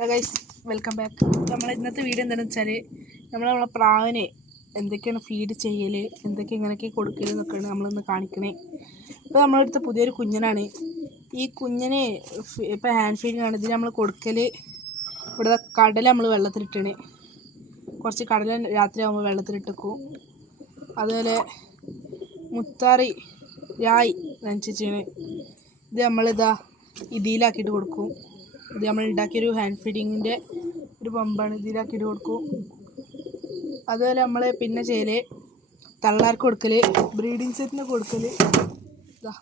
Guys, welcome back. നമ്മൾ ഇന്നത്തെ video എന്താണെന്ന് വെച്ചാൽ നമ്മളെ പ്രാവിനെ എന്തൊക്കെയാണ് ഫീഡ് ചെയ്യൽ, എങ്ങനെയൊക്കെ കൊടുക്കൽ എന്നൊക്കെയാണ് നമ്മളിന്ന് കാണിക്കണേ. ഇപ്പോൾ നമ്മളെടുത്ത പുതിയൊരു കുഞ്ഞനാണ്. ഈ കുഞ്ഞിനെ ഇപ്പോൾ ഹാൻഡ് ഫീഡിങ് ആണ്. ഇതിന് നമ്മൾ കൊടുക്കൽ ഇവിടെ കടല നമ്മൾ വെള്ളത്തിലിട്ടാണ്. കുറച്ച് കടല രാത്രി ആകുമ്പോൾ വെള്ളത്തിലിട്ടേക്കും. അതുപോലെ മുത്താറി രായി നനച്ചിട്ടാണ്. ഇത് നമ്മളിതാ ഇതിലാക്കിയിട്ട് കൊടുക്കും. ഇത് നമ്മൾ ഉണ്ടാക്കിയൊരു ഹാൻഡ് ഫീഡിങ്ങിൻ്റെ ഒരു പമ്പാണ്. ഇതിലാക്കിയിട്ട് കൊടുക്കും. അതുപോലെ നമ്മൾ പിന്നെ ചെയ്യൽ തള്ളാർക്ക് കൊടുക്കൽ, ബ്രീഡിങ് സെറ്റിന് കൊടുക്കൽ ഇതാ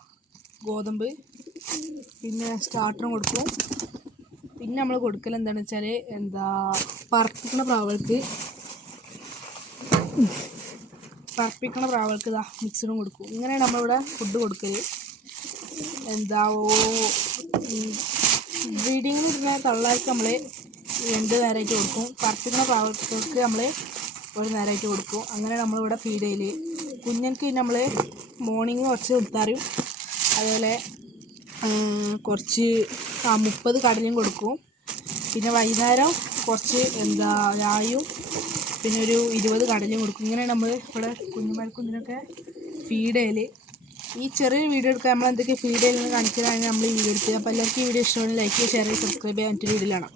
ഗോതമ്പ്, പിന്നെ സ്റ്റാർട്ടറും കൊടുക്കും. പിന്നെ നമ്മൾ കൊടുക്കൽ എന്താണെന്ന് വെച്ചാൽ പറപ്പിക്കണ പ്രാവൾക്ക് ഇതാ മിക്സറും കൊടുക്കും. ഇങ്ങനെയാണ് നമ്മളിവിടെ ഫുഡ് കൊടുക്കൽ. ബ്രീഡിങ്ങിന് ഇരുന്ന തള്ളാർക്ക് നമ്മൾ 2 നേരമായിട്ട് കൊടുക്കും. പറപ്പിക്കുന്ന പ്രാവൾക്ക് നമ്മൾ 1 നേരമായിട്ട് കൊടുക്കും. അങ്ങനെ നമ്മളിവിടെ ഫീഡ് ചെയ്യൽ. കുഞ്ഞങ്ങൾക്ക് നമ്മൾ മോർണിംഗ് കുറച്ച് മുത്താറിയും അതുപോലെ കുറച്ച് 30 കടലയും കൊടുക്കും. പിന്നെ വൈകുന്നേരം കുറച്ച് രായും പിന്നെ ഒരു 20 കടലയും കൊടുക്കും. ഇങ്ങനെയാണ് നമ്മൾ ഇവിടെ കുഞ്ഞുമാർക്കും ഇതിനൊക്കെ ഫീഡ് ചെയ്യൽ. ഈ ചെറിയൊരു വീഡിയോ എടുക്കാൻ നമ്മൾ എന്തൊക്കെ ഫീഡ് ചെയ്യുന്നത് കാണിക്കാനാണ് നമ്മൾ ഈ വീഡിയോ എടുത്തത്. അപ്പോൾ എല്ലാവർക്കും ഈ വീഡിയോ ഇഷ്ടമാണ്. ലൈക്ക് ചെയ്യുക, ഷെയർ ചെയ്യുക, സബ്സ്ക്രൈബ് ചെയ്യാൻ മറ്റൊരു വീഡിയോയിലാണ്.